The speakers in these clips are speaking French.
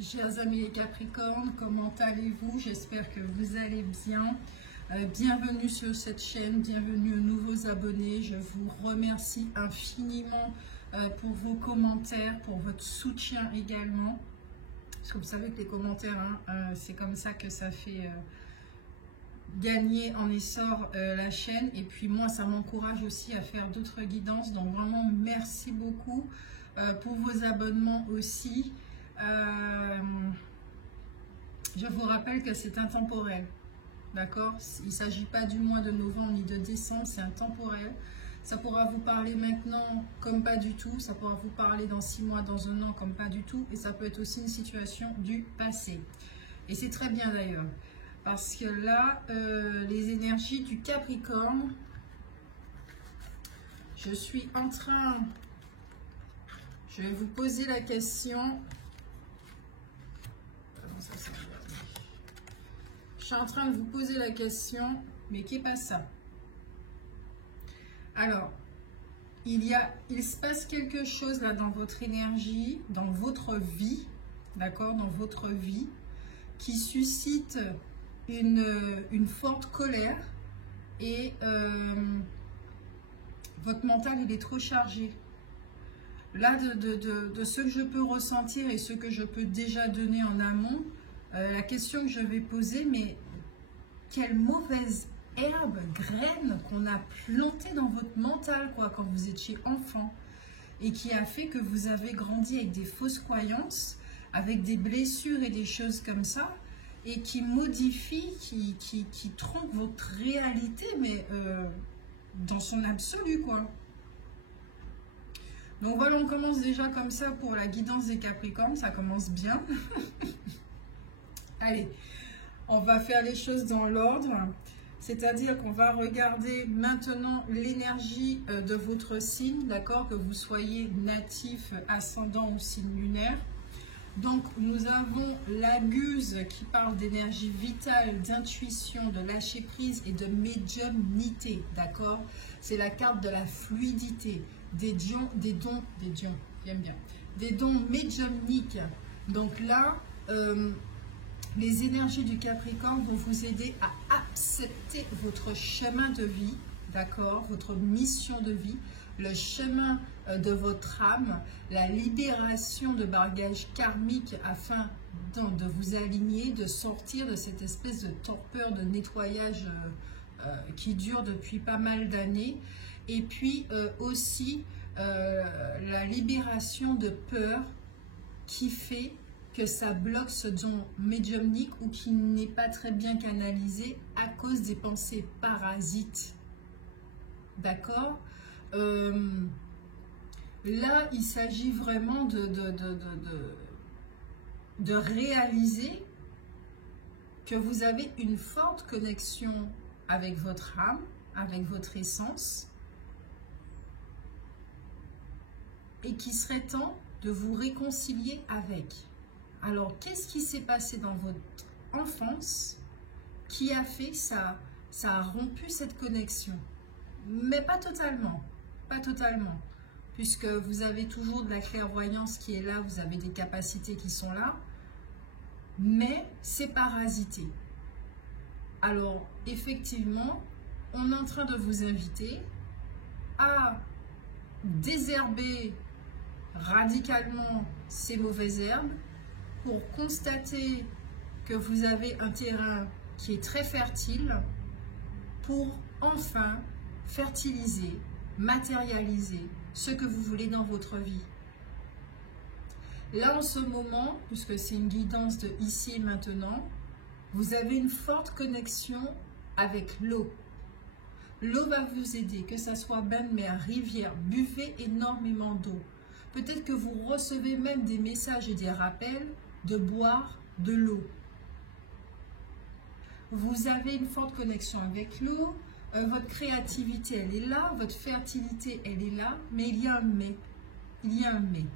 Chers amis les Capricornes, comment allez-vous? J'espère que vous allez bien. Bienvenue sur cette chaîne, bienvenue aux nouveaux abonnés. Je vous remercie infiniment pour vos commentaires, pour votre soutien également. Parce que vous savez que les commentaires, c'est comme ça que ça fait gagner en essor la chaîne. Et puis moi, ça m'encourage aussi à faire d'autres guidances. Donc vraiment, merci beaucoup pour vos abonnements aussi. Je vous rappelle que c'est intemporel, d'accord? Il ne s'agit pas du mois de novembre ni de décembre, c'est intemporel. Ça pourra vous parler maintenant comme pas du tout, ça pourra vous parler dans 6 mois, dans 1 an comme pas du tout, et ça peut être aussi une situation du passé. Et c'est très bien d'ailleurs, parce que là, les énergies du Capricorne, je suis en train, je vais vous poser la question. Je suis en train de vous poser la question, mais qu'est pas ça? Alors, il se passe quelque chose là dans votre énergie, dans votre vie, d'accord, dans votre vie, qui suscite une forte colère et votre mental, il est trop chargé. Là, de ce que je peux ressentir et ce que je peux déjà donner en amont, la question que je vais poser, mais quelle mauvaise herbe, graine qu'on a plantée dans votre mental quoi, quand vous étiez enfant et qui a fait que vous avez grandi avec des fausses croyances, avec des blessures et des choses comme ça, et qui modifie, qui trompe votre réalité, mais dans son absolu, quoi. Donc voilà, on commence déjà comme ça pour la guidance des Capricornes, ça commence bien. Allez, on va faire les choses dans l'ordre, c'est-à-dire qu'on va regarder maintenant l'énergie de votre signe, d'accord, que vous soyez natif, ascendant ou signe lunaire. Donc nous avons la Guse qui parle d'énergie vitale, d'intuition, de lâcher prise et de médiumnité, d'accord. C'est la carte de la fluidité, des dons médiumniques. Donc là, les énergies du Capricorne vont vous aider à accepter votre chemin de vie, d'accord, votre mission de vie, le chemin de votre âme, la libération de bagages karmiques afin de vous aligner, de sortir de cette espèce de torpeur, de nettoyage qui dure depuis pas mal d'années. Et puis aussi la libération de peur qui fait que ça bloque ce don médiumnique ou qui n'est pas très bien canalisé à cause des pensées parasites. D'accord? Là, il s'agit vraiment de réaliser que vous avez une forte connexion avec votre âme, avec votre essence, et qu'il serait temps de vous réconcilier avec. Alors, qu'est-ce qui s'est passé dans votre enfance qui a fait ça a rompu cette connexion? Mais pas totalement, pas totalement, puisque vous avez toujours de la clairvoyance qui est là, vous avez des capacités qui sont là, mais c'est parasité. Alors, effectivement, on est en train de vous inviter à désherber radicalement ces mauvaises herbes pour constater que vous avez un terrain qui est très fertile pour enfin fertiliser, matérialiser ce que vous voulez dans votre vie. Là, en ce moment, puisque c'est une guidance de ici et maintenant, vous avez une forte connexion avec l'eau. L'eau va vous aider, que ce soit même mer, rivière, buvez énormément d'eau. Peut-être que vous recevez même des messages et des rappels de boire de l'eau. Vous avez une forte connexion avec l'eau, votre créativité, elle est là, votre fertilité, elle est là, mais il y a un mais. Il y a un mais.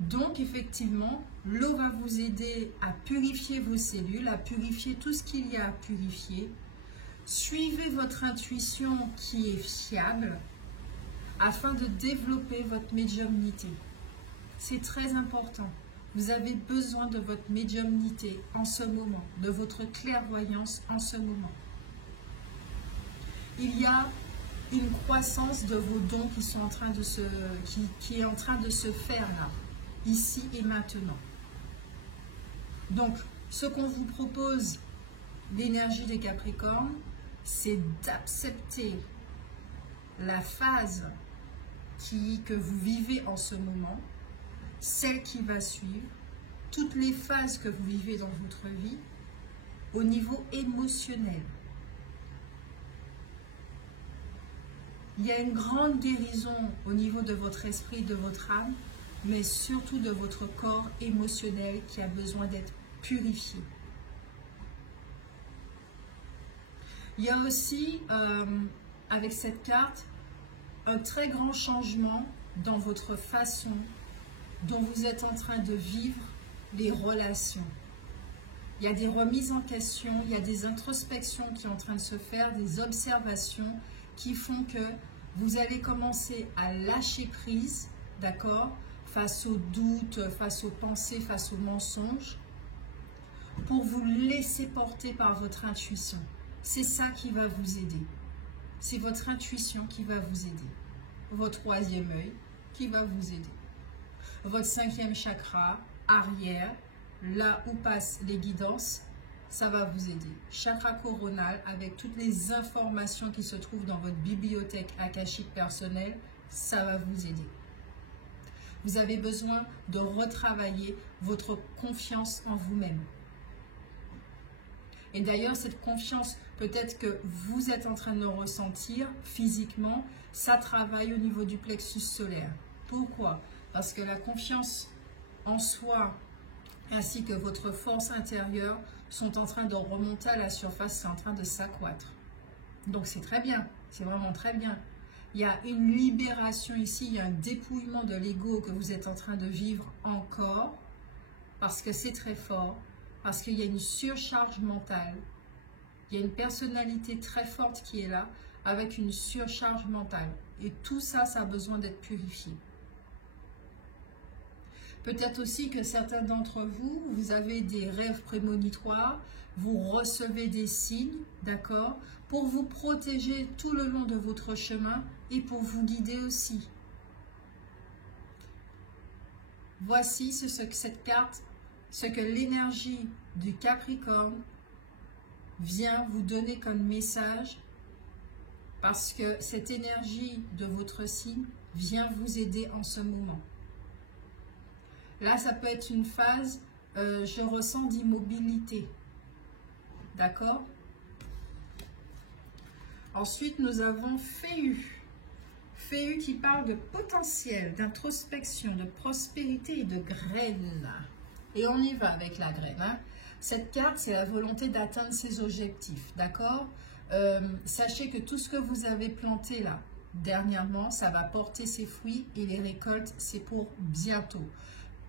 Donc, effectivement, l'eau va vous aider à purifier vos cellules, à purifier tout ce qu'il y a à purifier. Suivez votre intuition qui est fiable afin de développer votre médiumnité. C'est très important. Vous avez besoin de votre médiumnité en ce moment, de votre clairvoyance en ce moment. Il y a une croissance de vos dons qui sont en train de qui est en train de se faire là, ici et maintenant. Donc, ce qu'on vous propose, l'énergie des Capricornes, c'est d'accepter la phase que vous vivez en ce moment, celle qui va suivre, toutes les phases que vous vivez dans votre vie, au niveau émotionnel. Il y a une grande guérison au niveau de votre esprit, de votre âme, mais surtout de votre corps émotionnel qui a besoin d'être purifié. Il y a aussi, avec cette carte, un très grand changement dans votre façon dont vous êtes en train de vivre les relations. Il y a des remises en question, il y a des introspections qui sont en train de se faire, des observations qui font que vous allez commencer à lâcher prise, d'accord, face aux doutes, face aux pensées, face aux mensonges, pour vous laisser porter par votre intuition. C'est ça qui va vous aider. C'est votre intuition qui va vous aider. Votre troisième œil qui va vous aider. Votre cinquième chakra, arrière, là où passent les guidances, ça va vous aider. Chakra coronal, avec toutes les informations qui se trouvent dans votre bibliothèque akashique personnelle, ça va vous aider. Vous avez besoin de retravailler votre confiance en vous-même. Et d'ailleurs, cette confiance, peut-être que vous êtes en train de le ressentir physiquement, ça travaille au niveau du plexus solaire. Pourquoi? Parce que la confiance en soi, ainsi que votre force intérieure, sont en train de remonter à la surface, c'est en train de s'accroître. Donc c'est très bien, c'est vraiment très bien. Il y a une libération ici, il y a un dépouillement de l'ego que vous êtes en train de vivre encore, parce que c'est très fort, parce qu'il y a une surcharge mentale. Il y a une personnalité très forte qui est là, avec une surcharge mentale. Et tout ça, ça a besoin d'être purifié. Peut-être aussi que certains d'entre vous, vous avez des rêves prémonitoires, vous recevez des signes, d'accord, pour vous protéger tout le long de votre chemin et pour vous guider aussi. Voici cette carte, ce que l'énergie du Capricorne vient vous donner comme message, parce que cette énergie de votre signe vient vous aider en ce moment. Là, ça peut être une phase, je ressens d'immobilité. D'accord? Ensuite, nous avons Féu. Féu qui parle de potentiel, d'introspection, de prospérité et de graines. Et on y va avec la graine. Hein? Cette carte, c'est la volonté d'atteindre ses objectifs. D'accord? Sachez que tout ce que vous avez planté là, dernièrement, ça va porter ses fruits et les récoltes, c'est pour bientôt.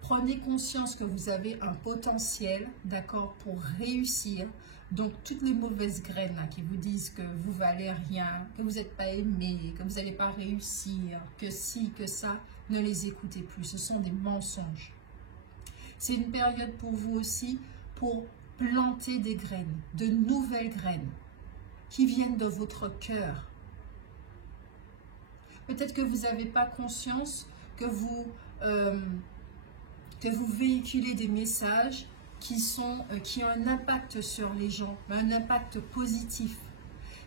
Prenez conscience que vous avez un potentiel, d'accord, pour réussir. Donc, toutes les mauvaises graines là, qui vous disent que vous valez rien, que vous n'êtes pas aimé, que vous n'allez pas réussir, que si, que ça, ne les écoutez plus. Ce sont des mensonges. C'est une période pour vous aussi pour planter des graines, de nouvelles graines qui viennent de votre cœur. Peut-être que vous n'avez pas conscience que vous véhiculez des messages qui ont un impact sur les gens, un impact positif.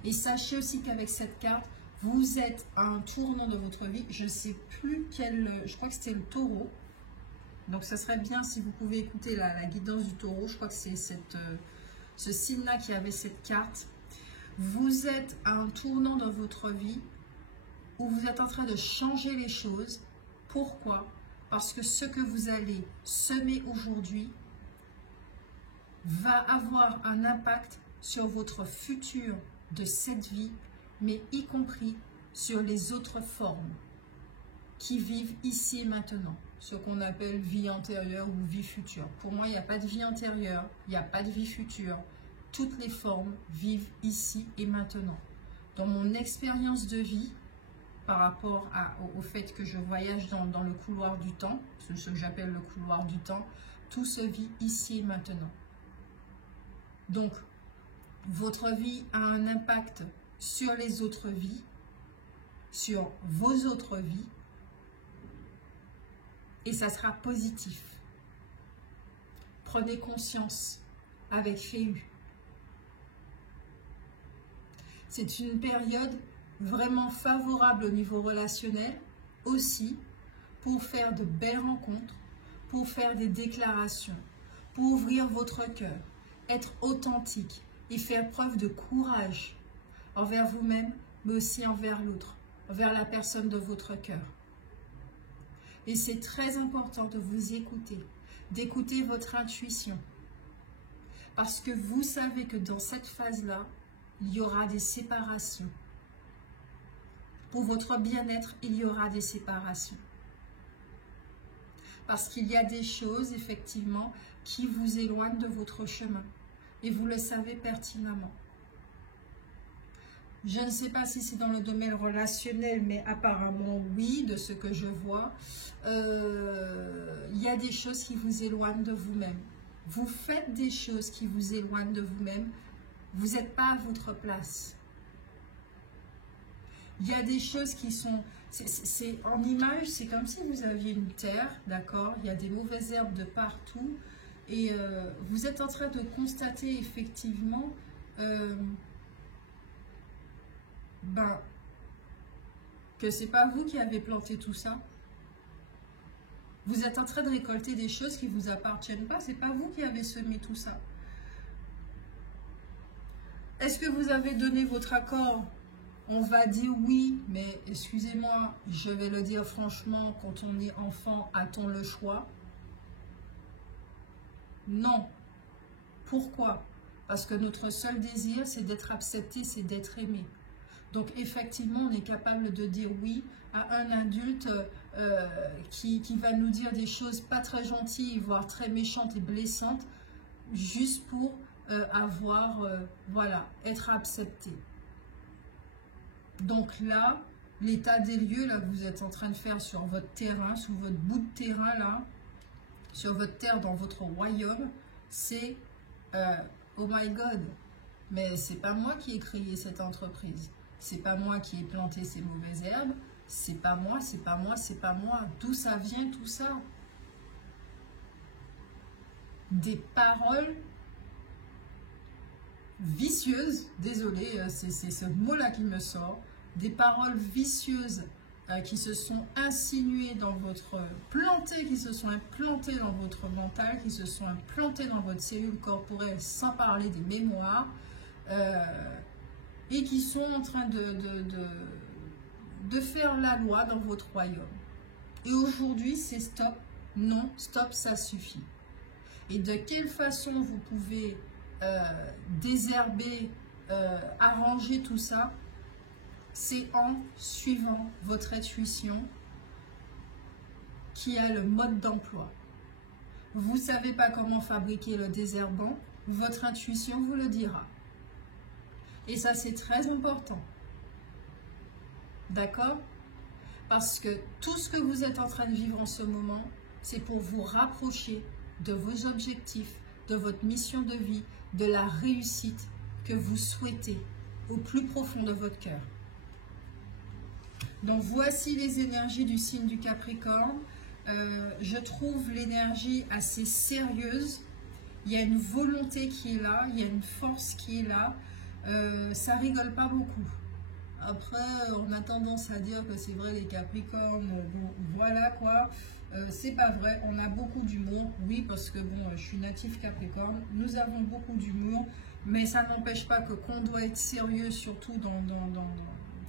Et sachez aussi qu'avec cette carte, vous êtes à un tournant de votre vie. Je ne sais plus quel, je crois que c'était le taureau. Donc, ça serait bien si vous pouvez écouter la guidance du taureau. Je crois que c'est ce signe-là qui avait cette carte. Vous êtes à un tournant dans votre vie où vous êtes en train de changer les choses. Pourquoi? Parce que ce que vous allez semer aujourd'hui va avoir un impact sur votre futur de cette vie, mais y compris sur les autres formes qui vivent ici et maintenant. Ce qu'on appelle vie antérieure ou vie future. Pour moi, il n'y a pas de vie antérieure, il n'y a pas de vie future. Toutes les formes vivent ici et maintenant. Dans mon expérience de vie, par rapport au fait que je voyage dans le couloir du temps, ce que j'appelle le couloir du temps. Tout se vit ici et maintenant. Donc, votre vie a un impact sur les autres vies, sur vos autres vies, et ça sera positif. Prenez conscience avec Féu. C'est une période vraiment favorable au niveau relationnel, aussi pour faire de belles rencontres, pour faire des déclarations, pour ouvrir votre cœur, être authentique et faire preuve de courage envers vous-même, mais aussi envers l'autre, envers la personne de votre cœur. Et c'est très important de vous écouter, d'écouter votre intuition. Parce que vous savez que dans cette phase-là, il y aura des séparations. Pour votre bien-être, il y aura des séparations. Parce qu'il y a des choses, effectivement, qui vous éloignent de votre chemin. Et vous le savez pertinemment. Je ne sais pas si c'est dans le domaine relationnel, mais apparemment oui, de ce que je vois. Il y a des choses qui vous éloignent de vous-même. Vous faites des choses qui vous éloignent de vous-même. Vous n'êtes pas à votre place. Il y a des choses qui sont... en image, c'est comme si vous aviez une terre, d'accord? Il y a des mauvaises herbes de partout. Et vous êtes en train de constater effectivement... que c'est pas vous qui avez planté tout ça. Vous êtes en train de récolter des choses qui ne vous appartiennent pas. C'est pas vous qui avez semé tout ça. Est-ce que vous avez donné votre accord? On va dire oui, mais excusez-moi, je vais le dire franchement, quand on est enfant, a-t-on le choix? Non. Pourquoi? Parce que notre seul désir, c'est d'être accepté, c'est d'être aimé. Donc effectivement, on est capable de dire oui à un adulte qui va nous dire des choses pas très gentilles, voire très méchantes et blessantes, juste pour voilà, être accepté. Donc là, l'état des lieux là, que vous êtes en train de faire sur votre terrain, sur votre bout de terrain là, sur votre terre, dans votre royaume, c'est oh my God, mais c'est pas moi qui ai créé cette entreprise. C'est pas moi qui ai planté ces mauvaises herbes. C'est pas moi, c'est pas moi, c'est pas moi. D'où ça vient tout ça? Des paroles vicieuses, désolé, c'est ce mot-là qui me sort. Des paroles vicieuses qui se sont insinuées dans votre... qui se sont implantées dans votre mental, qui se sont implantées dans votre cellule corporelle, sans parler des mémoires. Et qui sont en train de faire la loi dans votre royaume. Et aujourd'hui, c'est stop. Non, stop, ça suffit. Et de quelle façon vous pouvez désherber, arranger tout ça? C'est en suivant votre intuition qui a le mode d'emploi. Vous ne savez pas comment fabriquer le désherbant, votre intuition vous le dira. Et ça, c'est très important. D'accord? Parce que tout ce que vous êtes en train de vivre en ce moment, c'est pour vous rapprocher de vos objectifs, de votre mission de vie, de la réussite que vous souhaitez au plus profond de votre cœur. Donc, voici les énergies du signe du Capricorne. Je trouve l'énergie assez sérieuse. Il y a une volonté qui est là, il y a une force qui est là. Ça rigole pas beaucoup. Après, on a tendance à dire que c'est vrai les Capricornes, bon, voilà quoi. C'est pas vrai, on a beaucoup d'humour, oui, parce que bon, je suis natif Capricorne, nous avons beaucoup d'humour, mais ça n'empêche pas que qu'on doit être sérieux, surtout dans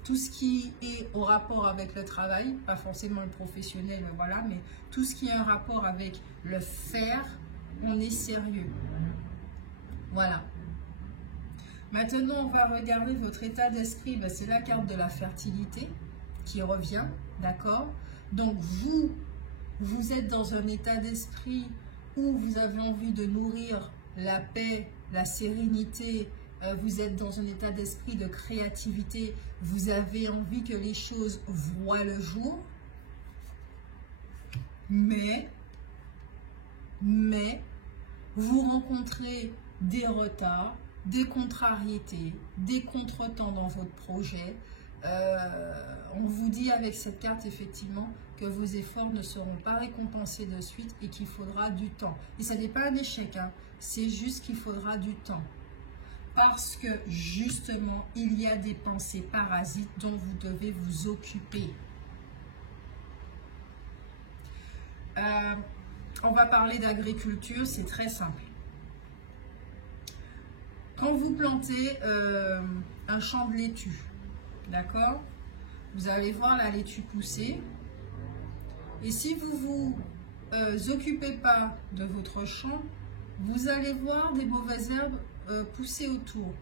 tout ce qui est au rapport avec le travail, pas forcément le professionnel, voilà, mais tout ce qui est en rapport avec le faire, on est sérieux. Voilà. Maintenant, on va regarder votre état d'esprit. Ben, c'est la carte de la fertilité qui revient, d'accord? Donc, vous êtes dans un état d'esprit où vous avez envie de nourrir la paix, la sérénité vous êtes dans un état d'esprit de créativité, vous avez envie que les choses voient le jour, mais vous rencontrez des retards, des contrariétés, des contretemps dans votre projet. On vous dit avec cette carte effectivement que vos efforts ne seront pas récompensés de suite et qu'il faudra du temps. Et ça n'est pas un échec, hein, c'est juste qu'il faudra du temps. Parce que justement, il y a des pensées parasites dont vous devez vous occuper. On va parler d'agriculture, c'est très simple. Quand vous plantez un champ de laitue, d'accord? Vous allez voir la laitue pousser. Et si vous vous occupez pas de votre champ, vous allez voir des mauvaises herbes pousser autour.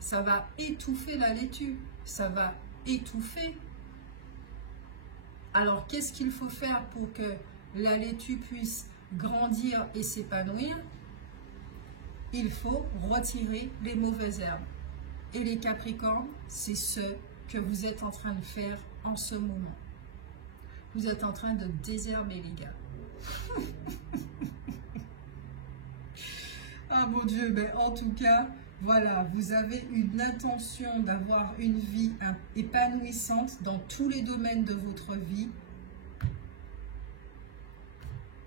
Ça va étouffer la laitue. Ça va étouffer. Alors, qu'est-ce qu'il faut faire pour que la laitue puisse grandir et s'épanouir? Il faut retirer les mauvaises herbes. Et les Capricornes, c'est ce que vous êtes en train de faire en ce moment. Vous êtes en train de désherber, les gars. Ah mon Dieu, ben en tout cas, voilà, vous avez une intention d'avoir une vie épanouissante dans tous les domaines de votre vie.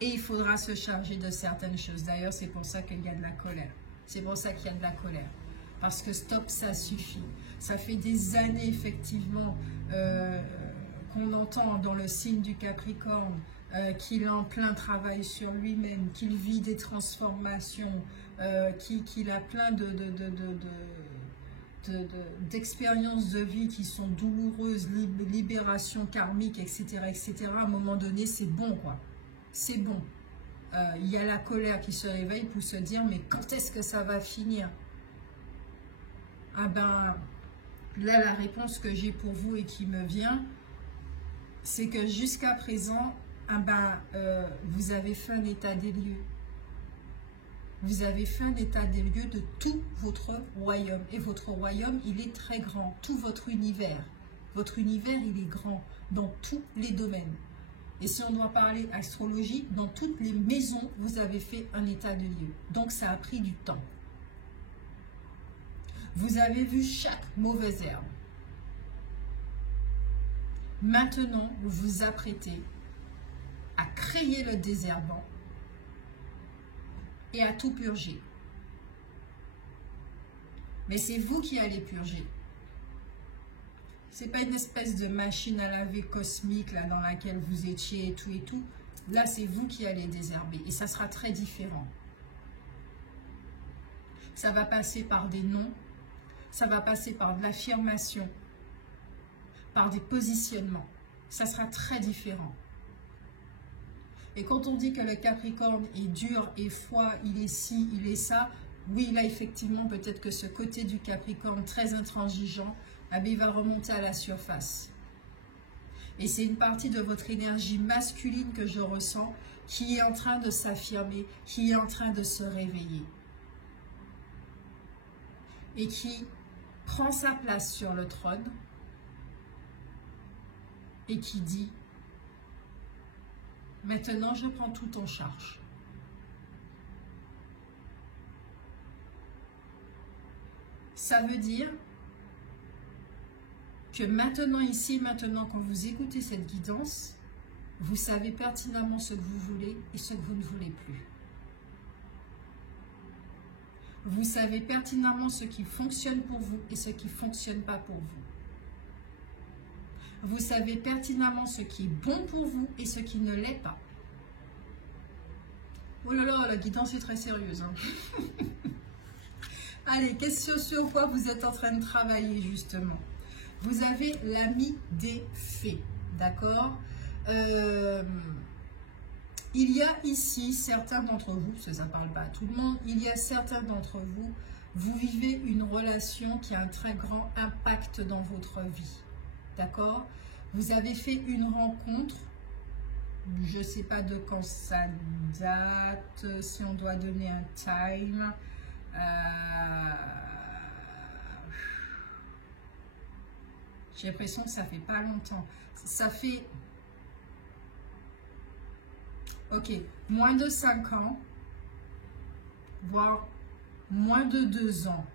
Et il faudra se charger de certaines choses. D'ailleurs, c'est pour ça qu'il y a de la colère. C'est pour ça qu'il y a de la colère. Parce que stop, ça suffit. Ça fait des années, effectivement, qu'on entend dans le signe du Capricorne qu'il est en plein travail sur lui-même, qu'il vit des transformations, qu'il a plein d'expériences de vie qui sont douloureuses, libération karmique, etc., etc. À un moment donné, c'est bon, quoi. C'est bon. Il y a la colère qui se réveille pour se dire, mais quand est-ce que ça va finir? Ah ben, là, la réponse que j'ai pour vous et qui me vient, c'est que jusqu'à présent, ah ben, vous avez fait un état des lieux. Vous avez fait un état des lieux de tout votre royaume. Et votre royaume, il est très grand. Tout votre univers. Votre univers, il est grand dans tous les domaines. Et si on doit parler astrologie, dans toutes les maisons, vous avez fait un état de lieu. Donc, ça a pris du temps. Vous avez vu chaque mauvaise herbe. Maintenant, vous vous apprêtez à créer le désherbant et à tout purger. Mais c'est vous qui allez purger. C'est pas une espèce de machine à laver cosmique là dans laquelle vous étiez et tout et tout. Là, c'est vous qui allez désherber et ça sera très différent. Ça va passer par des noms, ça va passer par de l'affirmation, par des positionnements. Ça sera très différent. Et quand on dit que le Capricorne est dur et froid, il est ci, il est ça, oui, là, effectivement, peut-être que ce côté du Capricorne très intransigeant, il va remonter à la surface. Et c'est une partie de votre énergie masculine que je ressens qui est en train de s'affirmer, qui est en train de se réveiller. Et qui prend sa place sur le trône et qui dit « Maintenant, je prends tout en charge. » Ça veut dire que maintenant, ici, maintenant, quand vous écoutez cette guidance, vous savez pertinemment ce que vous voulez et ce que vous ne voulez plus. Vous savez pertinemment ce qui fonctionne pour vous et ce qui ne fonctionne pas pour vous. Vous savez pertinemment ce qui est bon pour vous et ce qui ne l'est pas. Oh là là, la guidance est très sérieuse. Hein. Allez, question sur quoi vous êtes en train de travailler justement. Vous avez l'ami des fées, d'accord? Il y a ici certains d'entre vous, parce que ça ne parle pas à tout le monde, il y a certains d'entre vous, vous vivez une relation qui a un très grand impact dans votre vie, d'accord? Vous avez fait une rencontre, je ne sais pas de quand ça date, si on doit donner un time, J'ai l'impression que ça fait pas longtemps. Ça fait, ok, moins de 5 ans, voire moins de 2 ans.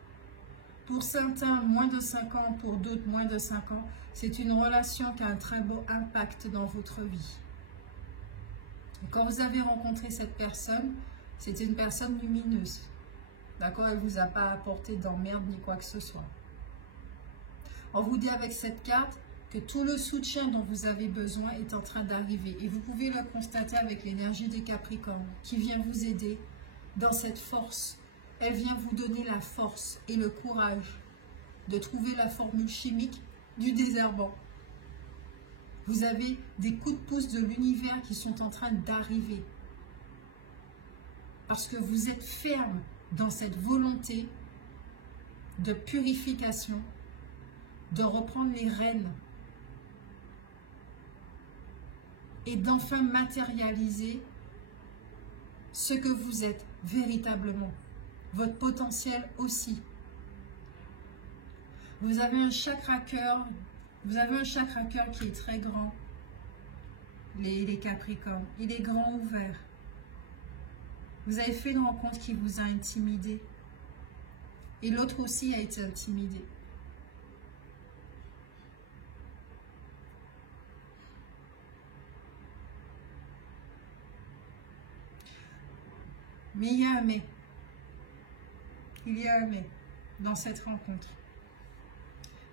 Pour certains, moins de 5 ans, pour d'autres, moins de 5 ans. C'est une relation qui a un très beau impact dans votre vie. Et quand vous avez rencontré cette personne, c'était une personne lumineuse. D'accord? Elle ne vous a pas apporté d'emmerde ni quoi que ce soit. On vous dit avec cette carte que tout le soutien dont vous avez besoin est en train d'arriver. Et vous pouvez le constater avec l'énergie des Capricornes qui vient vous aider dans cette force. Elle vient vous donner la force et le courage de trouver la formule chimique du désherbant. Vous avez des coups de pouce de l'univers qui sont en train d'arriver. Parce que vous êtes ferme dans cette volonté de purification, de reprendre les rênes et d'enfin matérialiser ce que vous êtes véritablement, votre potentiel aussi. Vous avez un chakra cœur, qui est très grand, les Capricornes. Il est grand ouvert. Vous avez fait une rencontre qui vous a intimidé. Et l'autre aussi a été intimidé. Mais il y a un mais. Il y a un mais dans cette rencontre.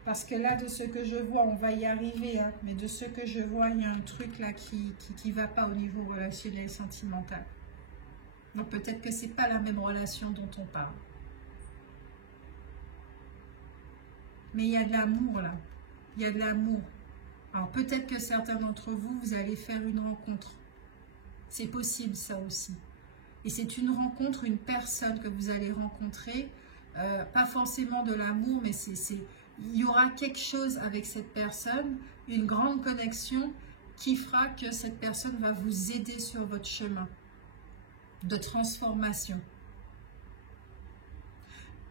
Parce que là, de ce que je vois, on va y arriver, hein, mais de ce que je vois, il y a un truc là qui ne va pas au niveau relationnel et sentimental. Donc peut-être que ce n'est pas la même relation dont on parle. Mais il y a de l'amour là. Il y a de l'amour. Alors peut-être que certains d'entre vous, vous allez faire une rencontre. C'est possible ça aussi. Et c'est une rencontre, une personne que vous allez rencontrer. Pas forcément de l'amour, mais il y aura quelque chose avec cette personne, une grande connexion qui fera que cette personne va vous aider sur votre chemin de transformation.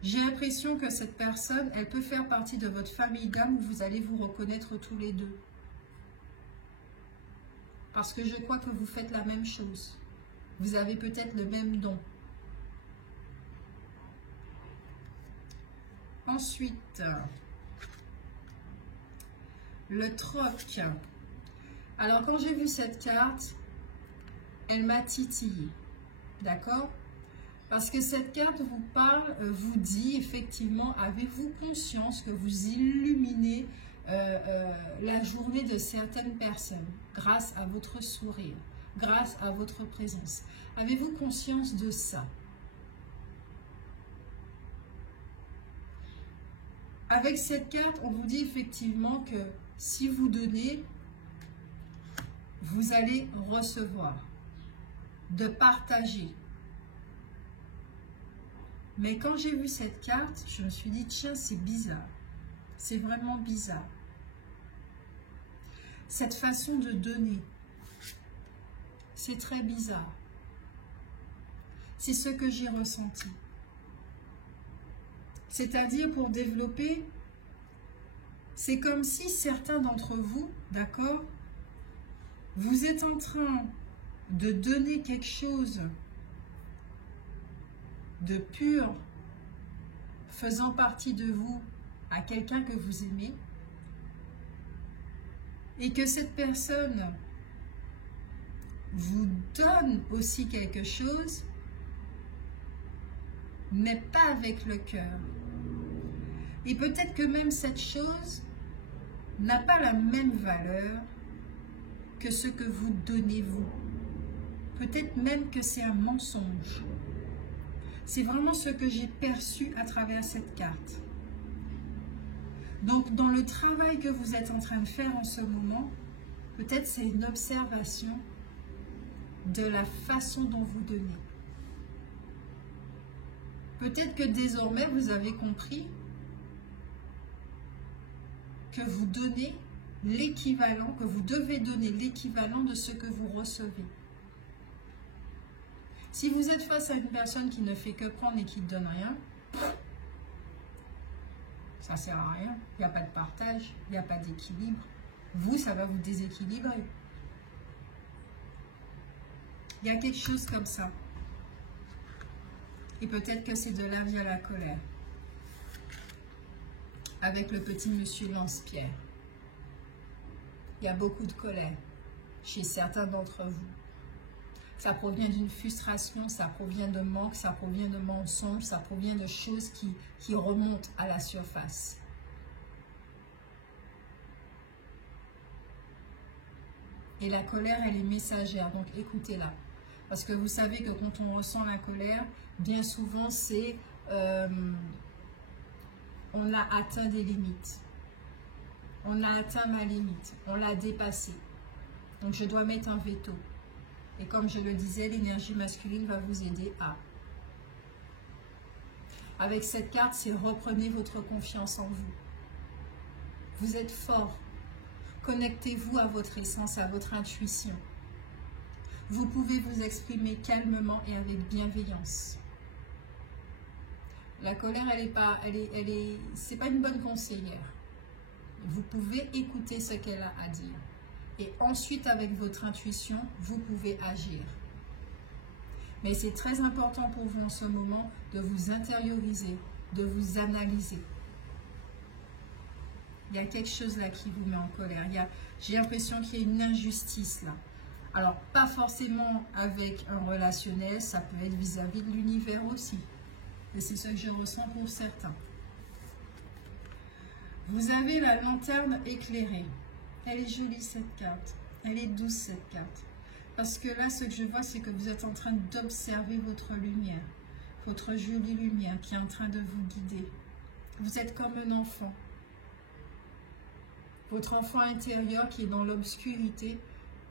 J'ai l'impression que cette personne, elle peut faire partie de votre famille d'âme où vous allez vous reconnaître tous les deux. Parce que je crois que vous faites la même chose. Vous avez peut-être le même don. Ensuite, le troc. Alors, quand j'ai vu cette carte, elle m'a titillé. D'accord? Parce que cette carte vous parle, vous dit effectivement, avez-vous conscience que vous illuminez la journée de certaines personnes grâce à votre sourire, grâce à votre présence? Avez-vous conscience de ça? Avec cette carte, on vous dit effectivement que si vous donnez, vous allez recevoir, de partager. Mais quand j'ai vu cette carte, je me suis dit, tiens, c'est bizarre. C'est vraiment bizarre. Cette façon de donner, c'est très bizarre. C'est ce que j'ai ressenti. C'est-à-dire, pour développer, c'est comme si certains d'entre vous, d'accord, vous êtes en train de donner quelque chose de pur, faisant partie de vous, à quelqu'un que vous aimez, et que cette personne vous donne aussi quelque chose, mais pas avec le cœur. Et peut-être que même cette chose n'a pas la même valeur que ce que vous donnez vous. Peut-être même que c'est un mensonge. C'est vraiment ce que j'ai perçu à travers cette carte. Donc, dans le travail que vous êtes en train de faire en ce moment, peut-être c'est une observation de la façon dont vous donnez. Peut-être que désormais, vous avez compris que vous donnez l'équivalent, que vous devez donner l'équivalent de ce que vous recevez. Si vous êtes face à une personne qui ne fait que prendre et qui ne donne rien, Ça ne sert à rien. Il n'y a pas de partage, il n'y a pas d'équilibre. Vous, ça va vous déséquilibrer. Il y a quelque chose comme ça. Et peut-être que c'est de là vient la colère. Avec le petit monsieur Lance-Pierre. Il y a beaucoup de colère chez certains d'entre vous. Ça provient d'une frustration, ça provient de manque, ça provient de mensonges, ça provient de choses qui remontent à la surface. Et la colère, elle est messagère, donc écoutez-la. Parce que vous savez que quand on ressent la colère, bien souvent, c'est on a atteint des limites. On a atteint ma limite, on l'a dépassée. Donc je dois mettre un veto. Et comme je le disais, l'énergie masculine va vous aider à. Avec cette carte, c'est reprenez votre confiance en vous. Vous êtes fort. Connectez-vous à votre essence, à votre intuition. Vous pouvez vous exprimer calmement et avec bienveillance. La colère, c'est pas une bonne conseillère. Vous pouvez écouter ce qu'elle a à dire. Et ensuite, avec votre intuition, vous pouvez agir. Mais c'est très important pour vous en ce moment de vous intérioriser, de vous analyser. Il y a quelque chose là qui vous met en colère. J'ai l'impression qu'il y a une injustice là. Alors, pas forcément avec un relationnel, ça peut être vis-à-vis de l'univers aussi. Et c'est ce que je ressens pour certains. Vous avez la lanterne éclairée. Elle est jolie cette carte. Elle est douce cette carte. Parce que là, ce que je vois, c'est que vous êtes en train d'observer votre lumière. Votre jolie lumière qui est en train de vous guider. Vous êtes comme un enfant. Votre enfant intérieur qui est dans l'obscurité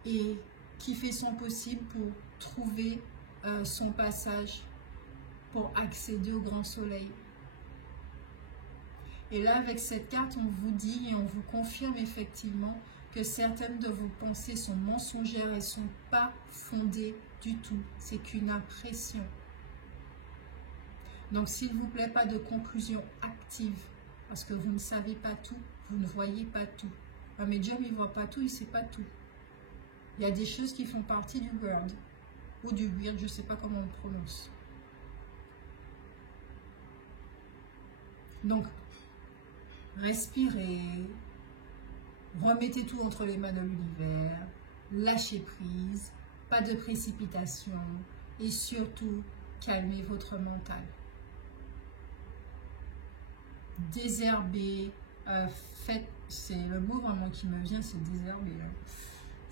et qui fait son possible pour trouver son passage, pour accéder au grand soleil. Et là, avec cette carte, on vous dit et on vous confirme effectivement que certaines de vos pensées sont mensongères et ne sont pas fondées du tout. C'est qu'une impression. Donc, s'il vous plaît, pas de conclusion active, parce que vous ne savez pas tout, vous ne voyez pas tout. Un médium, il ne voit pas tout, il ne sait pas tout. Il y a des choses qui font partie du word, ou du weird, je ne sais pas comment on prononce. Donc, respirez, remettez tout entre les mains de l'univers, lâchez prise, pas de précipitation et surtout, calmez votre mental. Désherbez, faites, c'est le mot vraiment qui me vient, c'est désherber.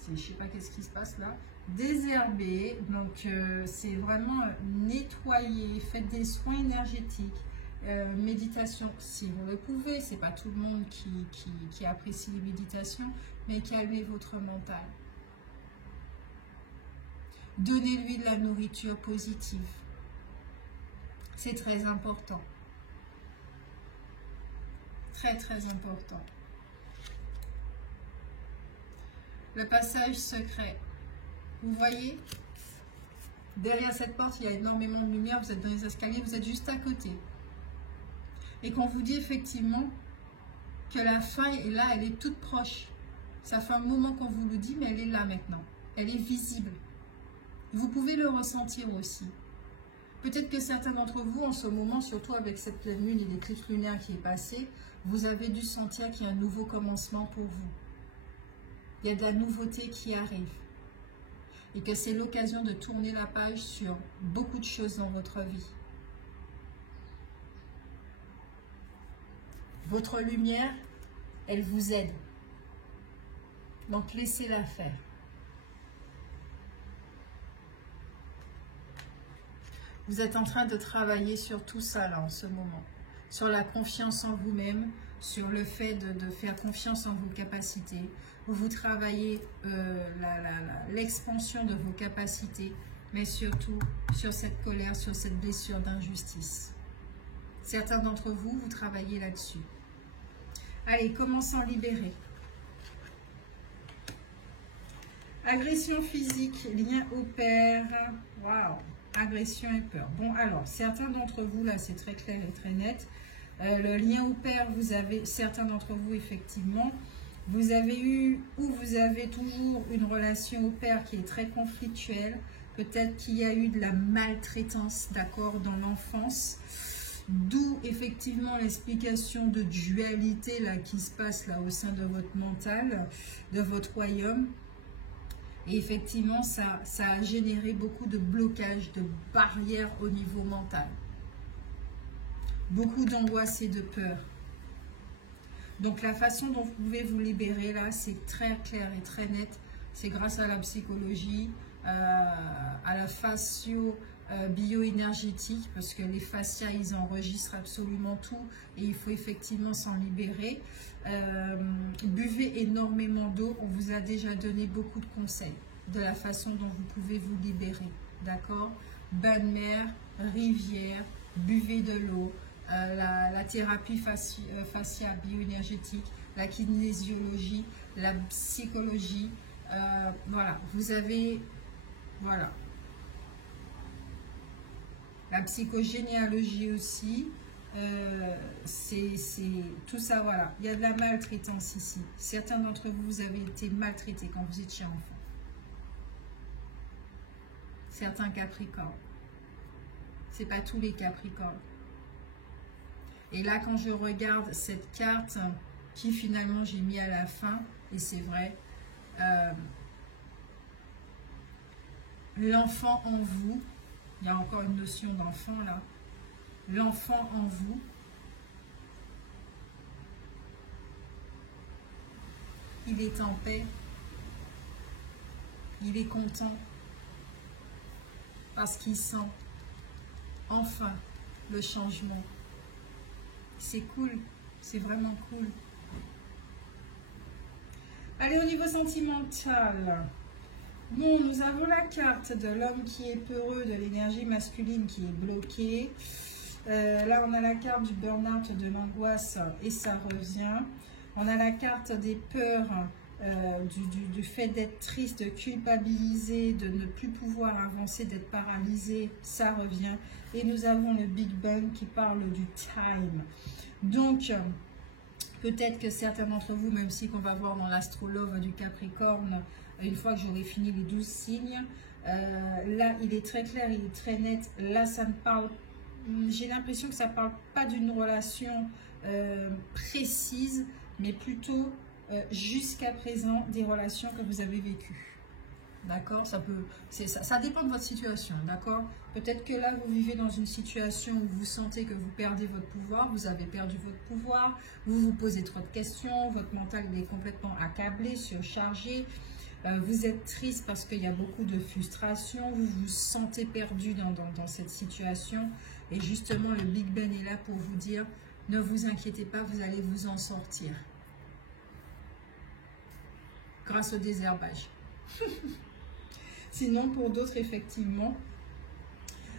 Je ne sais pas qu'est-ce qui se passe là. Désherber, donc c'est vraiment nettoyer, faites des soins énergétiques. Méditation, si vous le pouvez, c'est pas tout le monde qui apprécie les méditations, mais calmez votre mental. Donnez-lui de la nourriture positive. C'est très important. Très, très important. Le passage secret. Vous voyez, derrière cette porte, il y a énormément de lumière. Vous êtes dans les escaliers, vous êtes juste à côté. Et qu'on vous dit effectivement que la fin est là, elle est toute proche. Ça fait un moment qu'on vous le dit, mais elle est là maintenant. Elle est visible. Vous pouvez le ressentir aussi. Peut-être que certains d'entre vous, en ce moment, surtout avec cette pleine lune et l'éclipse lunaire qui est passée, vous avez dû sentir qu'il y a un nouveau commencement pour vous. Il y a de la nouveauté qui arrive. Et que c'est l'occasion de tourner la page sur beaucoup de choses dans votre vie. Votre lumière, elle vous aide. Donc, laissez-la faire. Vous êtes en train de travailler sur tout ça, là, en ce moment. Sur la confiance en vous-même, sur le fait de faire confiance en vos capacités. Vous travaillez l'expansion de vos capacités, mais surtout sur cette colère, sur cette blessure d'injustice. Certains d'entre vous, vous travaillez là-dessus. Allez, commençons à libérer. Agression physique, lien au père. Waouh! Agression et peur. Bon, alors, certains d'entre vous, là, c'est très clair et très net. Le lien au père, vous avez, certains d'entre vous, effectivement, vous avez eu ou vous avez toujours une relation au père qui est très conflictuelle. Peut-être qu'il y a eu de la maltraitance, d'accord, dans l'enfance. D'où, effectivement, l'explication de dualité là, qui se passe là au sein de votre mental, de votre royaume. Et effectivement, ça a généré beaucoup de blocages, de barrières au niveau mental. Beaucoup d'angoisse et de peur. Donc la façon dont vous pouvez vous libérer là, c'est très clair et très net. C'est grâce à la psychologie, à la fascio bioénergétique, parce que les fascias, ils enregistrent absolument tout et il faut effectivement s'en libérer. Buvez énormément d'eau, on vous a déjà donné beaucoup de conseils de la façon dont vous pouvez vous libérer, d'accord? Bain de mer, rivière, buvez de l'eau. La thérapie fascia bioénergétique, la kinésiologie, la psychologie, voilà, vous avez, voilà, la psychogénéalogie aussi, c'est tout ça, voilà, il y a de la maltraitance ici. Certains d'entre vous, vous avez été maltraités quand vous étiez enfant. Certains Capricornes, c'est pas tous les Capricornes. Et là, quand je regarde cette carte qui finalement j'ai mis à la fin, et c'est vrai, l'enfant en vous, il y a encore une notion d'enfant là, l'enfant en vous, il est en paix, il est content, parce qu'il sent enfin le changement. C'est cool, c'est vraiment cool. Allez, au niveau sentimental. Bon, nous avons la carte de l'homme qui est peureux, de l'énergie masculine qui est bloquée. Là, on a la carte du burn-out, de l'angoisse, et ça revient. On a la carte des peurs, du fait d'être triste, de culpabiliser, de ne plus pouvoir avancer, d'être paralysé, ça revient. Et nous avons le Big Bang qui parle du time. Donc, peut-être que certains d'entre vous, même si qu'on va voir dans l'astrologue du Capricorne, une fois que j'aurai fini les 12 signes, là, il est très clair, il est très net. Là, ça me parle, j'ai l'impression que ça ne parle pas d'une relation précise, mais plutôt jusqu'à présent des relations que vous avez vécues. D'accord, ça dépend de votre situation, d'accord. Peut-être que là, vous vivez dans une situation où vous sentez que vous perdez votre pouvoir, vous avez perdu votre pouvoir, vous vous posez trop de questions, votre mental il est complètement accablé, surchargé, vous êtes triste parce qu'il y a beaucoup de frustration, vous vous sentez perdu dans cette situation. Et justement, le Big Ben est là pour vous dire, ne vous inquiétez pas, vous allez vous en sortir. Grâce au désherbage. Sinon, pour d'autres, effectivement,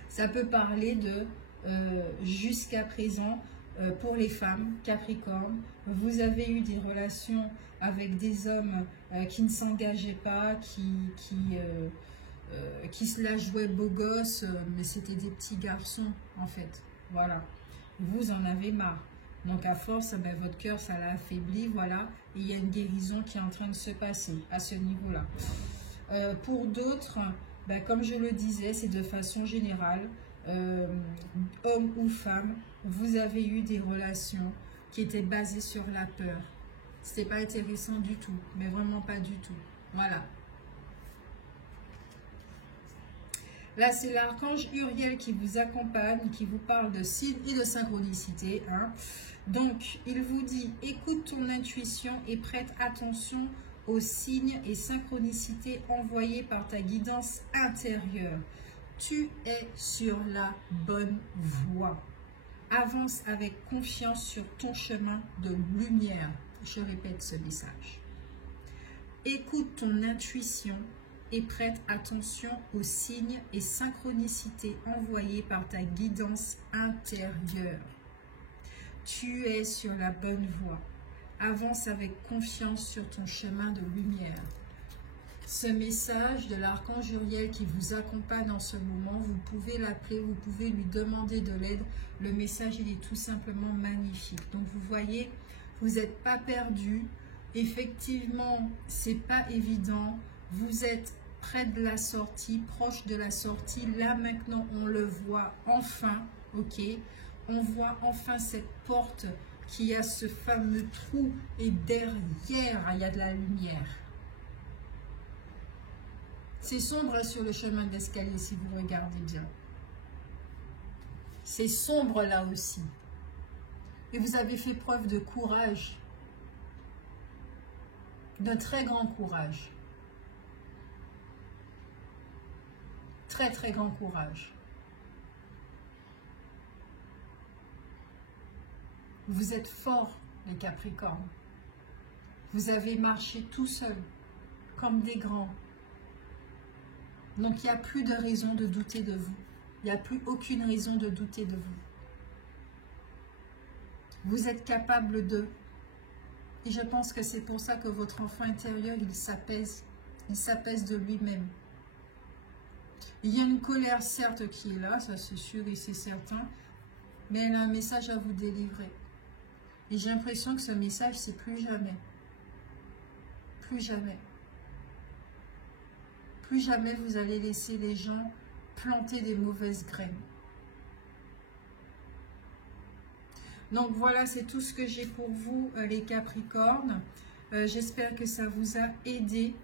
ça peut parler de jusqu'à présent, pour les femmes, Capricorne, vous avez eu des relations avec des hommes qui ne s'engageaient pas, qui se la jouaient beau gosse, mais c'était des petits garçons, en fait. Voilà. Vous en avez marre. Donc, à force, ben, votre cœur, ça l'a affaibli, voilà. Et il y a une guérison qui est en train de se passer à ce niveau-là. Pour d'autres, ben, comme je le disais, c'est de façon générale, homme ou femme, vous avez eu des relations qui étaient basées sur la peur. C'était pas intéressant du tout, mais vraiment pas du tout. Voilà. Là, c'est l'archange Uriel qui vous accompagne, qui vous parle de signes et de synchronicité. Hein. Donc, il vous dit, écoute ton intuition et prête attention aux signes et synchronicités envoyés par ta guidance intérieure. Tu es sur la bonne voie. Avance avec confiance sur ton chemin de lumière. Je répète ce message. Écoute ton intuition et prête attention aux signes et synchronicités envoyés par ta guidance intérieure. Tu es sur la bonne voie. Avance avec confiance sur ton chemin de lumière. ce message de l'archange Uriel qui vous accompagne en ce moment, vous pouvez l'appeler, vous pouvez lui demander de l'aide. Le message, il est tout simplement magnifique. Donc, vous voyez, vous n'êtes pas perdu. Effectivement, c'est pas évident. Vous êtes près de la sortie, proche de la sortie. Là, maintenant, on le voit enfin, ok? On voit enfin cette porte qui a ce fameux trou et derrière, il y a de la lumière. C'est sombre sur le chemin d'escalier si vous regardez bien. C'est sombre là aussi. Et vous avez fait preuve de courage. De très grand courage. Très très grand courage. Vous êtes forts les Capricornes. Vous avez marché tout seul, comme des grands. Donc, il n'y a plus de raison de douter de vous. Il n'y a plus aucune raison de douter de vous. Vous êtes capable de. Et je pense que c'est pour ça que votre enfant intérieur, il s'apaise. Il s'apaise de lui-même. Il y a une colère, certes, qui est là, ça c'est sûr et c'est certain. Mais elle a un message à vous délivrer. Et j'ai l'impression que ce message, c'est plus jamais. Plus jamais. Plus jamais vous allez laisser les gens planter des mauvaises graines. Donc voilà, c'est tout ce que j'ai pour vous, les Capricornes. J'espère que ça vous a aidé.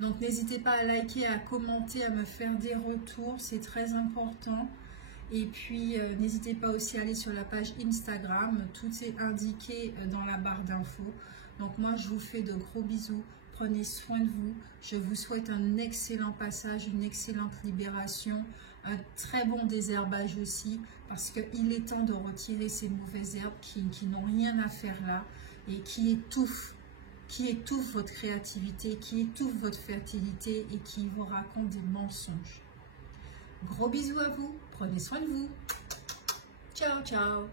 Donc n'hésitez pas à liker, à commenter, à me faire des retours, c'est très important. Et puis n'hésitez pas aussi à aller sur la page Instagram, tout est indiqué dans la barre d'infos. Donc moi je vous fais de gros bisous. Prenez soin de vous. Je vous souhaite un excellent passage, une excellente libération, un très bon désherbage aussi, parce qu'il est temps de retirer ces mauvaises herbes qui n'ont rien à faire là et qui étouffent votre créativité, qui étouffent votre fertilité et qui vous racontent des mensonges. Gros bisous à vous. Prenez soin de vous. Ciao, ciao.